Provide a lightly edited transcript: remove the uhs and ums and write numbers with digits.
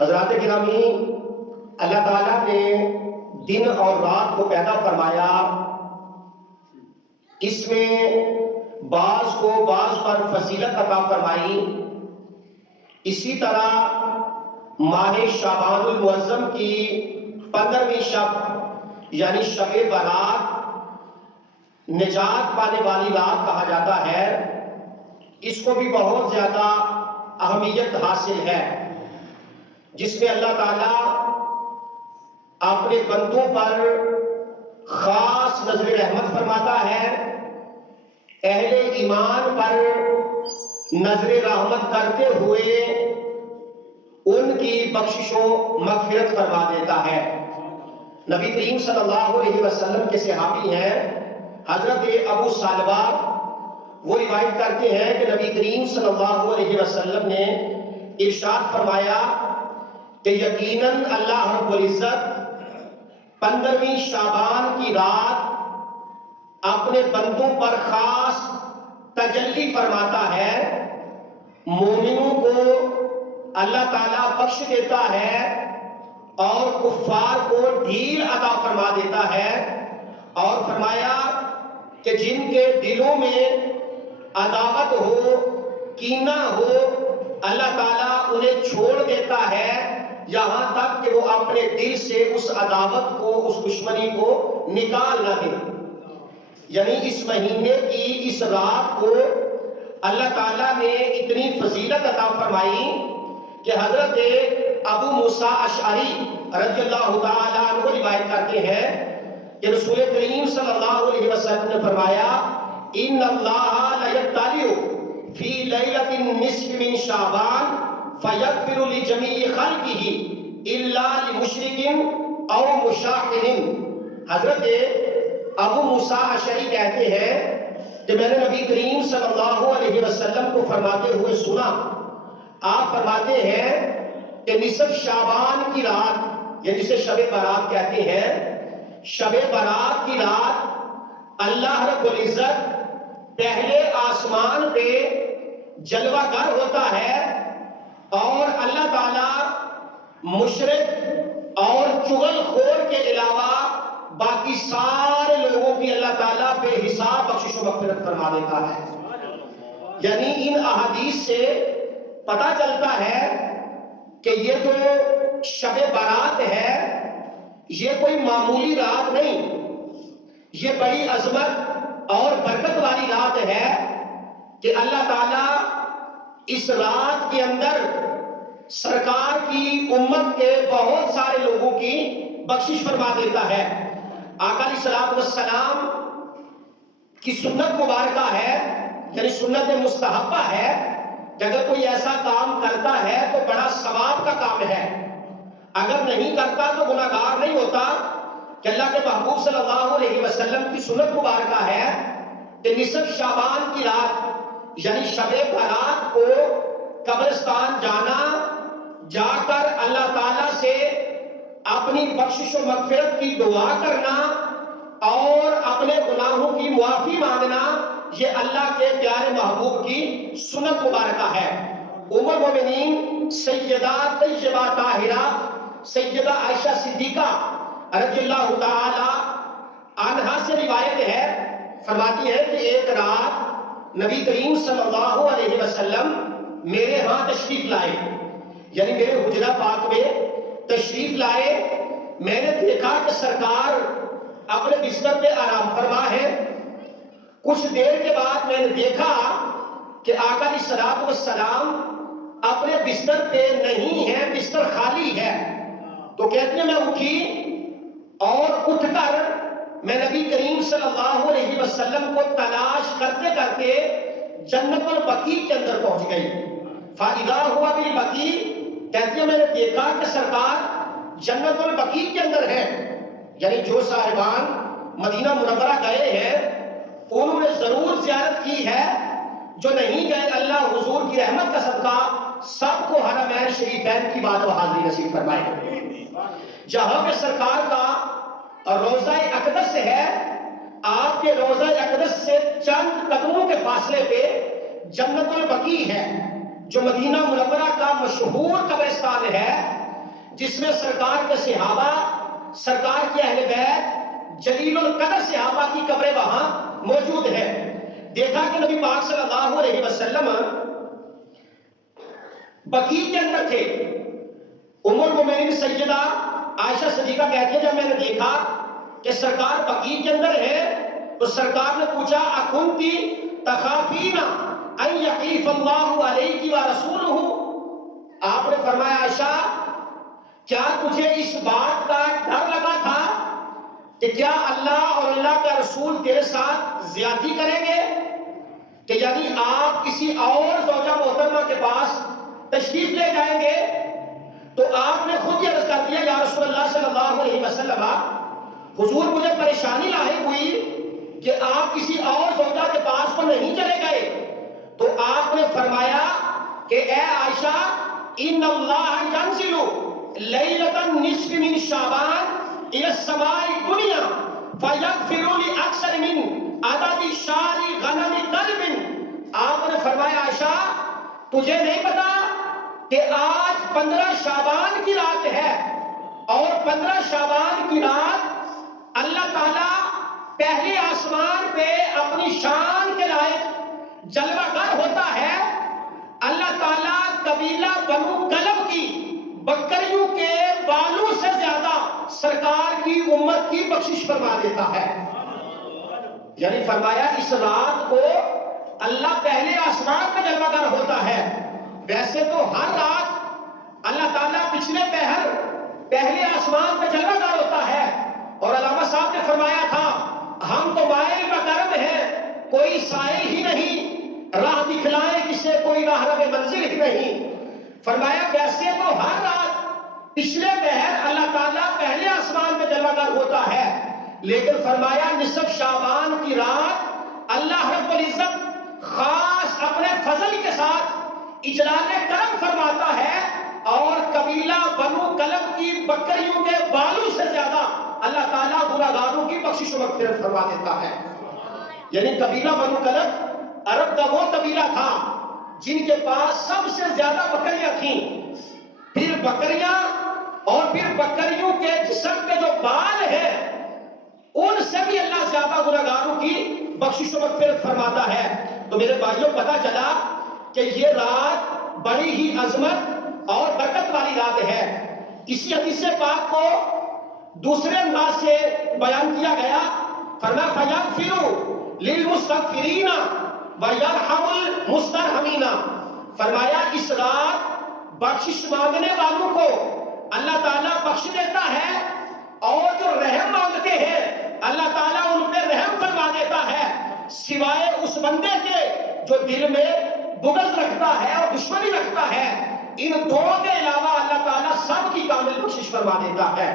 حضرات گرامی، اللہ تعالیٰ نے دن اور رات کو پیدا فرمایا، اس میں بعض کو بعض پر فضیلت عطا فرمائی۔ اسی طرح ماہ شعبان المعظم کی 15ویں شب یعنی شب برات نجات پانے والی رات کہا جاتا ہے، اس کو بھی بہت زیادہ اہمیت حاصل ہے، جس میں اللہ تعالیٰ اپنے بندوں پر خاص نظر رحمت فرماتا ہے، اہل ایمان پر نظر رحمت کرتے ہوئے ان کی بخشش و مغفرت فرما دیتا ہے۔ نبی کریم صلی اللہ علیہ وسلم کے صحابی ہیں حضرت ابو سالبہ، وہ روایت کرتے ہیں کہ نبی کریم صلی اللہ علیہ وسلم نے ارشاد فرمایا کہ یقیناً اللہ رب العزت 15ویں شعبان کی رات اپنے بندوں پر خاص تجلی فرماتا ہے، مومنوں کو اللہ تعالیٰ بخش دیتا ہے اور کفار کو ڈھیل عطا فرما دیتا ہے، اور فرمایا کہ جن کے دلوں میں عداوت ہو، کینہ ہو، اللہ تعالیٰ انہیں چھوڑ دیتا ہے یہاں تک کہ وہ اپنے دل سے اس عداوت کو، اس دشمنی کو نکال نہ دیں۔ یعنی اس مہینے کی اس رات کو اللہ تعالیٰ نے اتنی فضیلت عطا فرمائی کہ حضرت ابو موسیٰ اشعری رضی اللہ تعالیٰ عنہ روایت کرتے ہیں کہ رسول کریم صلی اللہ علیہ وسلم نے فرمایا ان اللہ لیطلع فی لیلۃ النصف من شعبان فیغفر لجمیع خلقہ الا لمشرک او مشاحن۔ حضرت ابو موسیٰ اشعری کہتے ہیں کہ میں نے نبی کریم صلی اللہ علیہ وسلم کو فرماتے ہوئے سنا، آپ فرماتے ہیں کہ نصف شعبان کی رات، یا جسے شب برات کہتے ہیں، شب برات کی رات اللہ رب العزت پہلے آسمان پہ جلوہ گر ہوتا ہے، اور اللہ تعالیٰ مشرک اور چغل خور کے علاوہ باقی سارے لوگوں کی اللہ تعالیٰ بے حساب بخشش و مغفرت فرما دیتا ہے۔ یعنی ان احادیث سے پتہ چلتا ہے کہ یہ جو شب برات ہے یہ کوئی معمولی رات نہیں، یہ بڑی عظمت اور برکت والی رات ہے کہ اللہ تعالیٰ اس رات کے اندر سرکار کی امت کے بہت سارے لوگوں کی بخشش فرما دیتا ہے۔ آقا علیہ الصلوۃ والسلام کی سنت مبارکہ ہے، یعنی سنت مستحبہ ہے کہ اگر کوئی ایسا کام کرتا ہے تو بڑا ثواب کا کام ہے، اگر نہیں کرتا تو گناہگار نہیں ہوتا، کہ اللہ کے محبوب صلی اللہ علیہ وسلم کی سنت مبارکہ ہے کہ نصف شعبان کی رات یعنی شب برات کو قبرستان جانا، جا کر اللہ تعالیٰ سے اپنی بخشش و مغفرت کی دعا کرنا اور اپنے گناہوں کی معافی مانگنا، یہ اللہ کے پیارے محبوب کی سنت مبارکہ ہے۔ ام المومنین سیدہ طیبہ طاہرہ سیدہ عائشہ صدیقہ رضی اللہ تعالی عنہا سے روایت ہے، فرماتی ہے کہ ایک رات نبی کریم صلی اللہ علیہ وسلم میرے ہاں تشریف لائے، یعنی میرے حجرہ پاک میں تشریف لائے۔ میں نے دیکھا کہ سرکار اپنے بستر پہ آرام فرما ہے۔ کچھ دیر کے بعد میں نے دیکھا کہ آقا علیہ الصلوۃ والسلام اپنے بستر پہ نہیں ہے، بستر خالی ہے۔ تو کہتے ہیں میں اٹھی اور اٹھ کر میں نبی کریم صلی اللہ علیہ وسلم کو تلاش کرتے کرتے جنت البقیع کے اندر پہنچ گئی۔ فَإِذَا هُوَ بِالْبَقِيعِ، کہتے ہیں میں نے دیکھا کہ سرکار جنت البقیع کے اندر ہے۔ یعنی جو صاحبان مدینہ منورہ گئے ہیں انہوں نے ضرور زیارت کی ہے، جو نہیں گئے اللہ حضور کی رحمت کا صدقہ سب کو حرمین شریفین کی بات و حاضری نصیب فرمائے۔ جہاں پہ سرکار کا روضہ اقدس ہے، آپ کے روضہ اقدس سے چند قدموں کے فاصلے پہ جنت البقیع ہے، جو مدینہ منورہ کا مشہور قبرستان ہے، جس میں سرکار کے صحابہ، سرکار کے اہل بیت، جلیل القدر صحابہ کی قبریں وہاں موجود ہیں۔ دیکھا کہ نبی پاک صلی اللہ علیہ وسلم بقیع کے اندر تھے۔ ام المومنین سیدہ عائشہ صدیقہ کہتی ہے جب میں نے دیکھا کہ سرکار بقیع کے اندر ہے تو سرکار نے پوچھا اکنتی تخافین ان یحیف اللہ علیک ورسولہ، آپ نے فرمایا عائشہ کیا تجھے اس بات کا ڈر لگا تھا کہ کیا اللہ اور اللہ کا رسول تیرے ساتھ زیادتی کریں گے، کہ یعنی آپ کسی اور زوجہ محترمہ کے پاس تشریف لے جائیں گے؟ تو آپ نے خود یہ عرض کر دیا یا رسول اللہ صلی اللہ علیہ وسلم حضور مجھے پریشانی لاحق ہوئی کہ آپ کسی اور زوجہ کے پاس تو نہیں چلے گئے، تو آپ نے فرمایا کہ اے عائشہ ان اللہ ینزل لیلۃ النصف من شعبان الى السماء الدنیا فیغفر لاکثر من عدد شار غنم قلب، آپ نے فرمایا عائشہ تجھے نہیں پتا کہ آج 15 شعبان کی رات ہے اور 15 شعبان کی رات اللہ تعالیٰ پہلے آسمان پہ اپنی شان کے لائق جلوہ گر ہوتا ہے، اللہ تعالیٰ قبیلہ بنو کلب کی بکریوں کے بالوں سے زیادہ سرکار کی امت کی بخشش فرما دیتا ہے۔ یعنی فرمایا اس رات کو اللہ پہلے آسمان پہ جلوہ گر ہوتا ہے، ویسے تو ہر رات اللہ تعالیٰ پچھلے پہر پہلے آسمان پہ جلوہ گر ہوتا ہے، اور علامہ صاحب نے فرمایا تھا ہم تو مائل بکرم ہیں کوئی سائے ہی نہیں، راہ دکھلائے کسے کوئی راہ رب منزل ہی نہیں۔ فرمایا ویسے تو ہر رات پچھلے پہر اللہ تعالیٰ پہلے آسمان پہ جلوہ گر ہوتا ہے، لیکن فرمایا نصف شعبان کی رات اللہ رب العزت خاص اپنے فضل کے ساتھ اجلال کرم فرماتا ہے، اور قبیلہ بنو کلب کی بکریوں کے بالوں سے زیادہ اللہ تعالیٰ گناہگاروں کی بخشش و مغفرت فرما دیتا ہے۔ یعنی قبیلہ بنو کلب عرب کا وہ قبیلہ تھا جن کے پاس سب سے زیادہ بکریاں تھیں، پھر بکریاں اور پھر بکریوں کے جسم کے جو بال ہیں ان سے بھی اللہ زیادہ گناہگاروں کی بخشش و مغفرت فرماتا ہے۔ تو میرے بھائیوں پتہ چلا کہ یہ رات بڑی ہی عظمت اور برکت والی رات ہے۔ اسی حدیث پاک کو دوسرے انداز سے بیان کیا گیا، فرمایا فَيَغْفِرُ لِلْمُسْتَغْفِرِينَ وَيَرْحَمُ الْمُسْتَرْحَمِينَ، فرمایا اس رات بخشش مانگنے والوں کو اللہ تعالیٰ بخش دیتا ہے، اور جو رحم مانگتے ہیں اللہ تعالیٰ ان پہ رحم فرما دیتا ہے، سوائے اس بندے کے جو دل میں بغض رکھتا ہے اور دشمنی رکھتا ہے۔ ان دو کے علاوہ اللہ تعالیٰ سب کی کامل بخشش فرما دیتا ہے۔